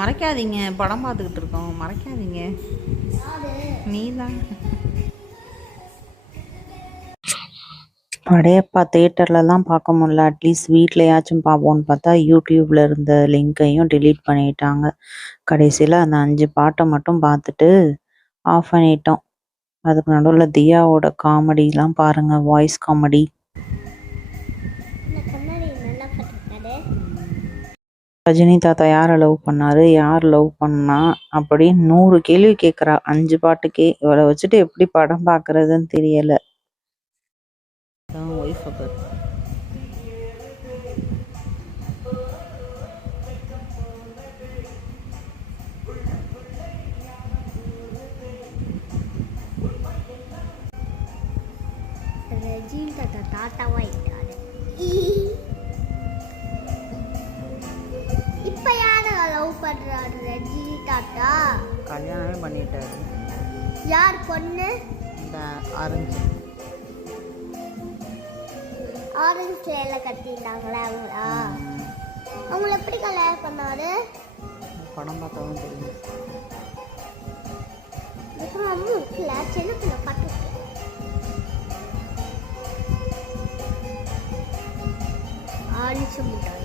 மறைக்காதீங்க, படம் பார்த்துக்கிட்டு இருக்கோம், மறைக்காதீங்க. நீ தான். படையப்பா தேட்டரில் தான் பார்க்க முடியல, அட்லீஸ்ட் வீட்லையாச்சும் பார்ப்போன்னு பார்த்தா யூடியூப்பில் இருந்த லிங்க்கையும் delete பண்ணிட்டாங்க. கடைசியில் அந்த 5 பாட்டை மட்டும் பார்த்துட்டு ஆஃப் பண்ணிட்டோம். அதுக்கு நடுவில் தியாவோட காமெடிலாம் பாருங்கள், வாய்ஸ் காமெடி. ரஜினி தாத்தா யாரை லவ் பண்ணாரு, யார் லவ் பண்ணா அப்படி 100 கேள்வி கேட்குறா 5 பாட்டுக்கே. இவளை வச்சுட்டு எப்படி படம் பார்க்கறதுன்னு தெரியல. ஒய்ஃபை பாரு. ரஜினி தாத்தா தாத்தாவாயிட்டாரு. இப்ப யாரை லவ் பண்றாரு ரஜினி தாத்தா? கல்யாணமே பண்ணிட்டாரு. யார் பொண்ணு? இந்த ஆரஞ்சு சேலை கட்டிட்டாங்களா அவங்களா? அவங்கள எப்படி கல்யாணம் பண்ணாரு? படம் பார்த்தாலும் தெரியும். சின்ன பிள்ளை கட்டு ஆடிச்சு முட்டாய்.